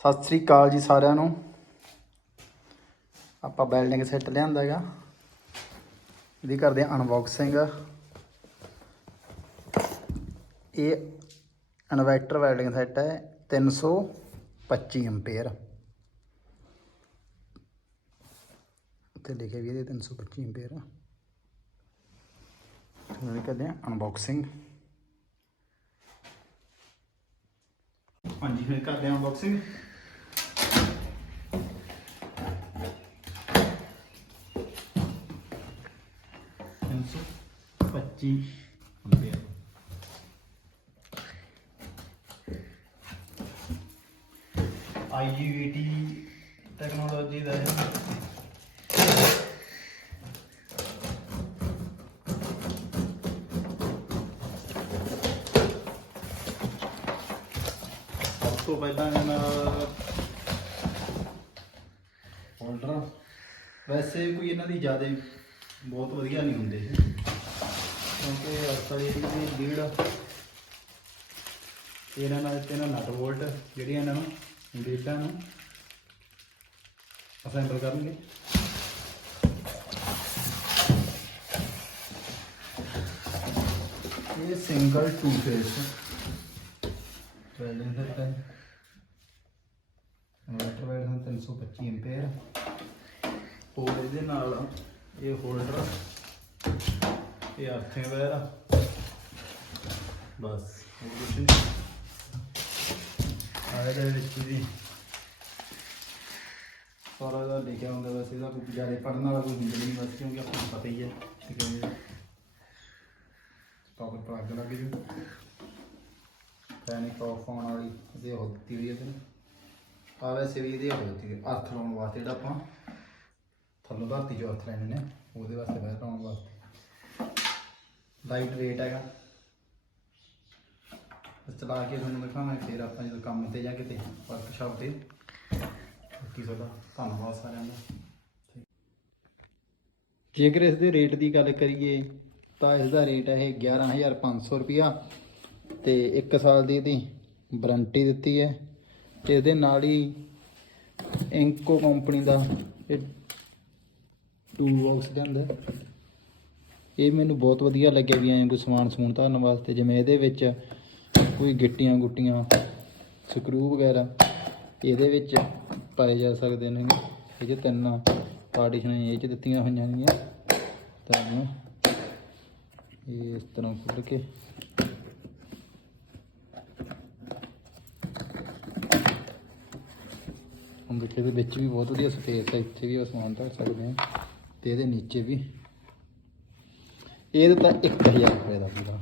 ਸਤਿ ਸ੍ਰੀ ਅਕਾਲ ਜੀ ਸਾਰਿਆਂ ਨੂੰ। ਆਪਾਂ ਬਿਲਡਿੰਗ ਸੈੱਟ ਲਿਆਂਦਾ ਹੈਗਾ। ਇਹਦੀ ਕਰਦੇ ਆ ਅਨਬਾਕਸਿੰਗ ਇਹ ਇਨਵਰਟਰ ਵੈਲਡਿੰਗ ਸੈੱਟ ਹੈ 325 ਐਂਪੀਅਰ। ਉੱਤੇ ਲਿਖਿਆ ਵੀ ਇਹਦੇ 325 ਐਂਪੀਅਰ। ਹੁਣ ਇਹ ਕਰਦੇ ਆ ਅਨਬਾਕਸਿੰਗ ਹਾਂਜੀ, ਫਿਰ ਕਰਦੇ ਆ ਅਨਬਾਕਸਿੰਗ ਤਿੰਨ ਸੌ ਪੱਚੀ ਐਂਪੀਅਰ ਟੈਕਨੋਲੋਜੀ ਦਾ ਹੈ। ਸਭ ਤੋਂ ਪਹਿਲਾਂ ਇਹਨਾਂ ਹੋਲਡਰ ਵੈਸੇ ਕੋਈ ਇਹਨਾਂ ਦੀ ਜ਼ਿਆਦਾ ਬਹੁਤ ਵਧੀਆ ਨਹੀਂ ਹੁੰਦੇ। ਕਿਉਂਕਿ ਅਸਲ ਇਹਦੀ ਲੀਡ ਇਹਨਾਂ ਨਾਲ ਤੇ ਇਹਨਾਂ ਨਟ ਵੋਲਟ ਜਿਹੜੀਆਂ ਇਹਨਾਂ ਨੂੰ ਲੀਡਾਂ ਨੂੰ ਅਸੈਂਬਲ ਕਰਨਗੇ। ਇਹ ਸਿੰਗਲ ਟੂ ਫੇਸ ਵੈਲਡਿੰਗ ਹੈ ਇਨਵਰਟਰ ਵੈਲਡਿੰਗ 325 ਐਂਪੀਅਰ ਹੋਰ ਇਹਦੇ ਨਾਲ ਇਹ ਹੋਲਡਰ ਇਹ ਅਰਥਿੰਗ ਵਗੈਰਾ ਬਸ। ਹੋਰ ਕੁਛ ਨਹੀਂ ਆਏ ਦੇ ਵਿੱਚ ਵੀ ਸਾਰਾ ਦਾ ਲਿਖਿਆ ਹੁੰਦਾ ਵੈਸੇ ਇਹਦਾ ਕੋਈ ਜ਼ਿਆਦਾ ਪੜਨ ਵਾਲਾ ਕੋਈ ਹੁੰਦਾ ਨਹੀਂ ਬਸ ਕਿਉਂਕਿ ਆਪਾਂ ਨੂੰ ਪਤਾ ਹੀ ਹੈ ਠੀਕ ਹੈ ਸਟਾਪ ਪਲੱਗ ਲੱਗ ਜੂ। ਪੈਨਿਕ ਆਫ ਆਉਣ ਵਾਲੀ, ਇਹਦੇ ਹੋ ਹੋਈ ਹੈ ਤੇ। ਆ ਵੈਸੇ ਵੀ ਇਹਦੇ ਹੋ ਹੈ ਅਰਥ ਲਾਉਣ ਵਾਸਤੇ ਜਿਹੜਾ ਆਪਾਂ ਥੱਲੋਂ ਧਰਤੀ ਚੋਂ ਅਰਥ ਲੈਣੇ ਨੇ, ਉਹਦੇ ਵਾਸਤੇ ਬਾਹਰ ਲਾਉਣ ਵਾਸਤੇ। ਲਾਈਟ ਵੇਟ ਹੈਗਾ। ਚਲਾ ਕੇ ਤੁਹਾਨੂੰ ਦਿਖਾਵਾਂਗੇ, ਫਿਰ ਆਪਾਂ ਜਦੋਂ ਕੰਮ ਤੇ ਜਾ ਕੇ ਕਿਤੇ ਵਰਕਸ਼ਾਪ ਤੇ। ਬਾਕੀ ਤੁਹਾਡਾ ਧੰਨਵਾਦ ਸਾਰਿਆਂ ਦਾ। ਜੇਕਰ ਇਸ ਦੇ ਰੇਟ ਦੀ ਗੱਲ ਕਰੀਏ, ਤਾਂ ਇਸ ਦਾ ਰੇਟ ਹੈ 11500 ਰੁਪਿਆ ਤੇ 1 ਸਾਲ ਦੀ ਇਹਦੀ ਵਾਰੰਟੀ ਦਿੱਤੀ ਹੈ। ਤੇ ਇਹਦੇ ਨਾਲ ਹੀ ਇੰਕੋ ਕੰਪਨੀ ਦਾ ਇਹ ਟੂ ਬਾਕਸ ਦੇ ਅੰਦਰ। ਇਹ ਮੈਨੂੰ ਬਹੁਤ ਵਧੀਆ ਲੱਗਿਆ ਵੀ ਐਂ ਕੋਈ ਸਮਾਨ ਸਮੂਨ ਧਰਨ ਵਾਸਤੇ, ਜਿਵੇਂ ਇਹਦੇ ਵਿੱਚ ਕੋਈ ਗਿੱਟੀਆਂ ਗੁੱਟੀਆਂ ਸਕਰੂ ਵਗੈਰਾ, ਇਹਦੇ ਵਿੱਚ ਪਾਏ ਜਾ ਸਕਦੇ ਨੇ ਇਹ 'ਚ ਤਿੰਨ ਪਾਰਟੀਸ਼ਨਾਂ ਇਹ 'ਚ ਦਿੱਤੀਆਂ ਹੋਈਆਂ ਨੇਗੀਆਂ ਤਾਂ ਇਹ ਇਸ ਤਰ੍ਹਾਂ ਖੁੱਲ ਕੇ ਹੁਣ ਦੇਖੇ ਦੇ ਵਿੱਚ ਵੀ ਬਹੁਤ ਵਧੀਆ ਸਪੇਸ ਹੈ, ਇੱਥੇ ਵੀ ਉਹ ਸਮਾਨ ਧਰ ਸਕਦੇ ਹਾਂ। ਤੇ ਇਹਦੇ ਨੀਚੇ ਵੀ। ਇਹਦਾ ਤਾਂ 1000 ਰੁਪਏ ਦਾ ਸੀਗਾ।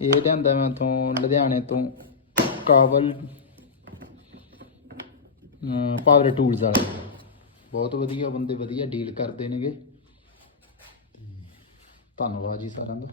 ਇਹ ਲਿਆਂਦਾ ਮੈਂ ਤੋਂ ਲੁਧਿਆਣੇ ਤੋਂ ਕਾਬਲ ਪਾਵਰ ਟੂਲਸ ਵਾਲੇ। ਬਹੁਤ ਵਧੀਆ, ਬੰਦੇ ਵਧੀਆ ਡੀਲ ਕਰਦੇ ਨੇਗੇ। ਤੇ ਧੰਨਵਾਦ ਜੀ ਸਾਰਿਆਂ ਦਾ।